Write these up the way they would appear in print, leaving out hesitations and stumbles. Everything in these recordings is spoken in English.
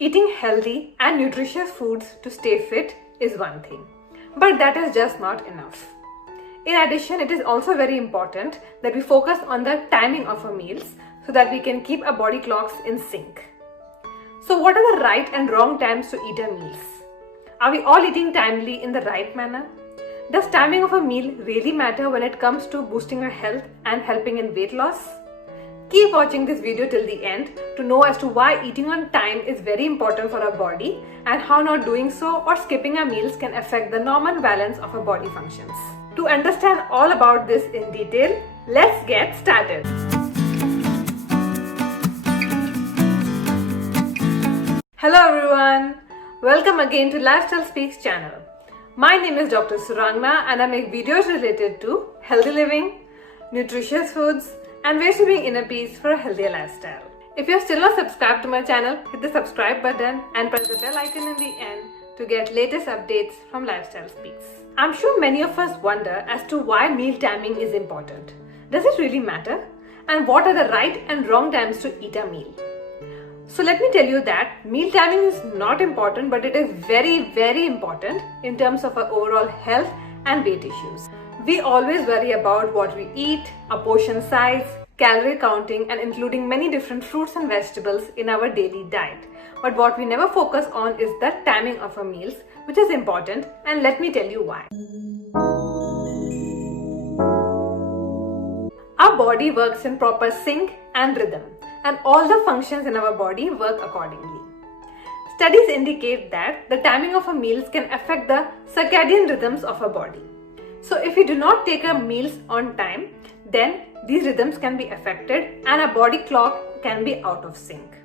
Eating healthy and nutritious foods to stay fit is one thing, but that is just not enough. In addition, it is also very important that we focus on the timing of our meals so that we can keep our body clocks in sync. So what are the right and wrong times to eat our meals? Are we all eating timely in the right manner? Does timing of a meal really matter when it comes to boosting our health and helping in weight loss? Keep watching this video till the end to know as to why eating on time is very important for our body and how not doing so or skipping our meals can affect the normal balance of our body functions. To understand all about this in detail, let's get started. Hello everyone, welcome again to Lifestyle Speaks channel. My name is Dr. Surangna and I make videos related to healthy living, nutritious foods and ways to bring inner peace for a healthier lifestyle. If you're still not subscribed to my channel, hit the subscribe button and press the bell icon in the end to get latest updates from Lifestyle Speaks. I'm sure many of us wonder as to why meal timing is important. Does it really matter? And what are the right and wrong times to eat a meal? So let me tell you that meal timing is not important, but it is very important in terms of our overall health and weight issues. We always worry about what we eat, our portion size, calorie counting and including many different fruits and vegetables in our daily diet. But what we never focus on is the timing of our meals, which is important, and let me tell you why. Our body works in proper sync and rhythm, and all the functions in our body work accordingly. Studies indicate that the timing of our meals can affect the circadian rhythms of our body. So if we do not take our meals on time, then these rhythms can be affected and our body clock can be out of sync.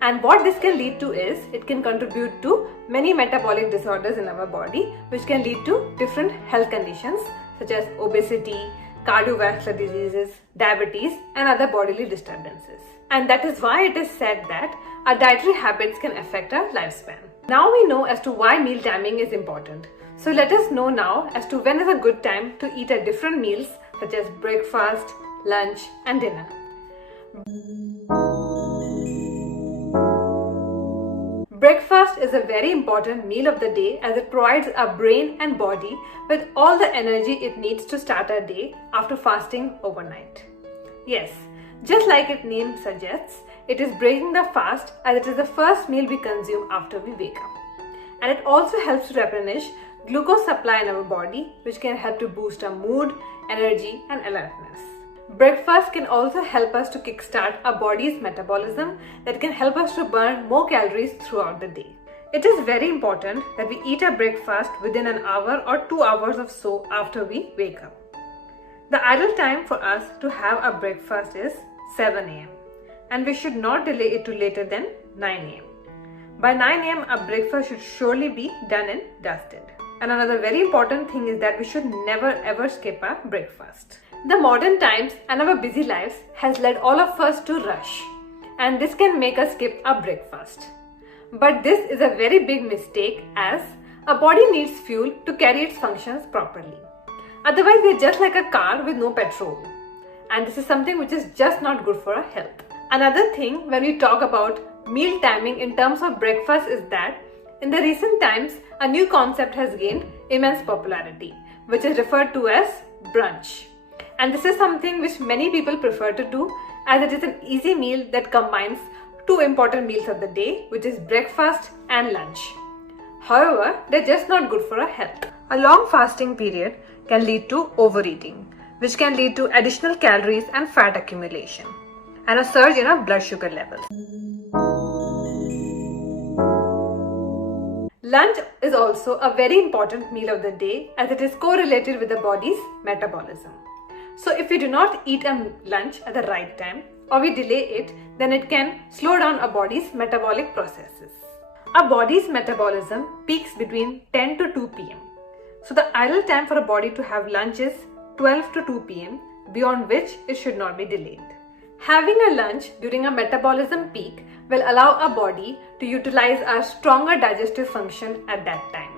And what this can lead to is, it can contribute to many metabolic disorders in our body, which can lead to different health conditions such as obesity, cardiovascular diseases, diabetes and other bodily disturbances. And that is why it is said that our dietary habits can affect our lifespan. Now we know as to why meal timing is important. So let us know now as to when is a good time to eat at different meals such as breakfast, lunch and dinner. Breakfast is a very important meal of the day as it provides our brain and body with all the energy it needs to start our day after fasting overnight. Yes, just like its name suggests, it is breaking the fast as it is the first meal we consume after we wake up. And it also helps to replenish glucose supply in our body, which can help to boost our mood, energy and alertness. Breakfast can also help us to kickstart our body's metabolism that can help us to burn more calories throughout the day. It is very important that we eat our breakfast within an hour or 2 hours or so after we wake up. The ideal time for us to have our breakfast is 7 am and we should not delay it to later than 9 am. By 9 am our breakfast should surely be done and dusted. And another very important thing is that we should never ever skip our breakfast. The modern times and our busy lives has led all of us to rush, and this can make us skip our breakfast. But this is a very big mistake as our body needs fuel to carry its functions properly. Otherwise we are just like a car with no petrol, and this is something which is just not good for our health. Another thing when we talk about meal timing in terms of breakfast is that in the recent times a new concept has gained immense popularity, which is referred to as brunch. And this is something which many people prefer to do as it is an easy meal that combines two important meals of the day, which is breakfast and lunch. However, they're just not good for our health. A long fasting period can lead to overeating, which can lead to additional calories and fat accumulation and a surge in our blood sugar levels. Lunch is also a very important meal of the day as it is correlated with the body's metabolism. So if we do not eat a lunch at the right time or we delay it, then it can slow down our body's metabolic processes. Our body's metabolism peaks between 10 to 2 pm. So the ideal time for a body to have lunch is 12 to 2 pm, beyond which it should not be delayed. Having a lunch during a metabolism peak will allow our body to utilize our stronger digestive function at that time.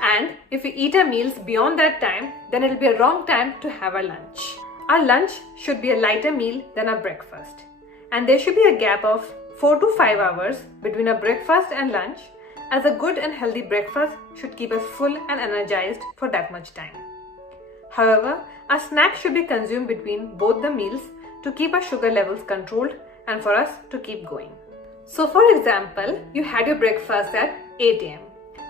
And if we eat our meals beyond that time, then it will be a wrong time to have a lunch. Our lunch should be a lighter meal than our breakfast. And there should be a gap of 4 to 5 hours between a breakfast and lunch, as a good and healthy breakfast should keep us full and energized for that much time. However, a snack should be consumed between both the meals to keep our sugar levels controlled and for us to keep going. So for example, you had your breakfast at 8 am.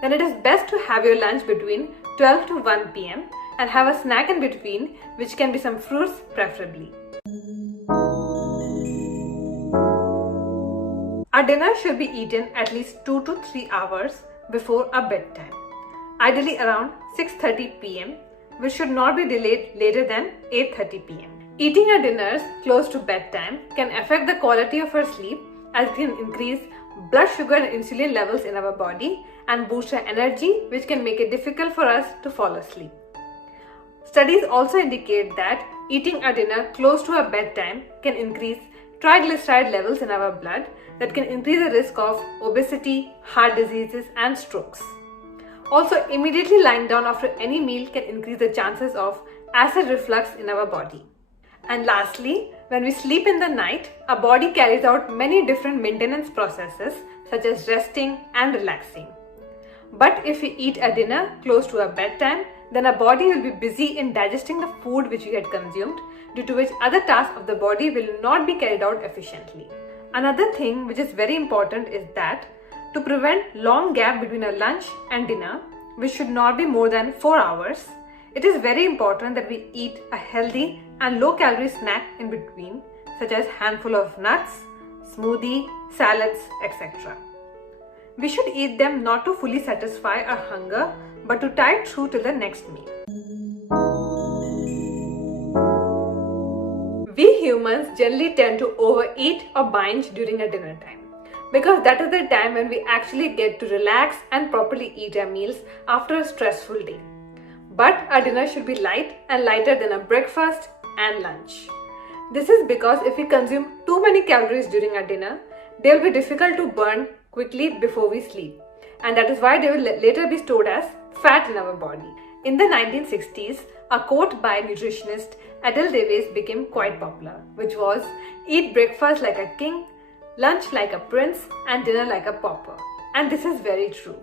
Then it is best to have your lunch between 12 to 1 pm and have a snack in between, which can be some fruits preferably. Our dinner should be eaten at least 2 to 3 hours before our bedtime, ideally around 6:30 pm, which should not be delayed later than 8:30 pm. Eating our dinners close to bedtime can affect the quality of our sleep, as it can increase blood sugar and insulin levels in our body and boost our energy, which can make it difficult for us to fall asleep. Studies also indicate that eating our dinner close to our bedtime can increase triglyceride levels in our blood that can increase the risk of obesity, heart diseases and strokes. Also, immediately lying down after any meal can increase the chances of acid reflux in our body. And lastly, when we sleep in the night, our body carries out many different maintenance processes such as resting and relaxing. But if we eat a dinner close to our bedtime, then our body will be busy in digesting the food which we had consumed, due to which other tasks of the body will not be carried out efficiently. Another thing which is very important is that to prevent long gap between a lunch and dinner, which should not be more than 4 hours, it is very important that we eat a healthy and low-calorie snack in between, such as handful of nuts, smoothie, salads, etc. We should eat them not to fully satisfy our hunger, but to tide through till the next meal. We humans generally tend to overeat or binge during our dinner time, because that is the time when we actually get to relax and properly eat our meals after a stressful day. But our dinner should be light and lighter than our breakfast and lunch. This is because if we consume too many calories during our dinner, they will be difficult to burn quickly before we sleep, and that is why they will later be stored as fat in our body. In the 1960s, a quote by nutritionist Adele Davis became quite popular, which was, "Eat breakfast like a king, lunch like a prince, and dinner like a pauper." And this is very true.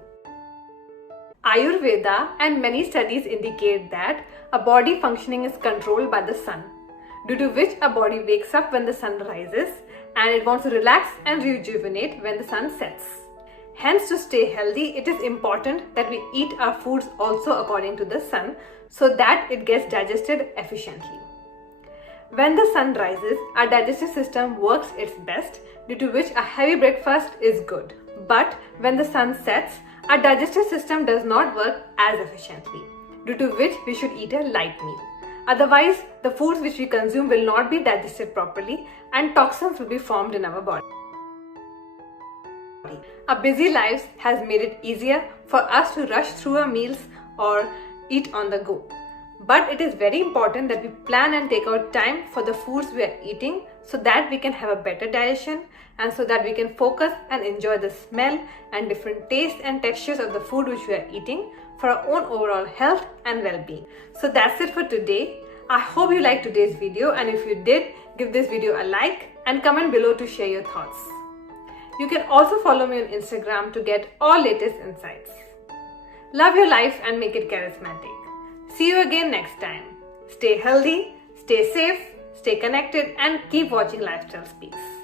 Ayurveda and many studies indicate that a body functioning is controlled by the sun, due to which a body wakes up when the sun rises and it wants to relax and rejuvenate when the sun sets. Hence, to stay healthy, it is important that we eat our foods also according to the sun so that it gets digested efficiently. When the sun rises, our digestive system works its best, due to which a heavy breakfast is good. But when the sun sets, our digestive system does not work as efficiently, due to which we should eat a light meal. Otherwise, the foods which we consume will not be digested properly and toxins will be formed in our body. Our busy lives has made it easier for us to rush through our meals or eat on the go. But it is very important that we plan and take out time for the foods we are eating so that we can have a better digestion and so that we can focus and enjoy the smell and different tastes and textures of the food which we are eating for our own overall health and well-being. So that's it for today. I hope you liked today's video, and if you did, give this video a like and comment below to share your thoughts. You can also follow me on Instagram to get all latest insights. Love your life and make it charismatic. See you again next time. Stay healthy, stay safe, stay connected, and keep watching Lifestyle Speaks.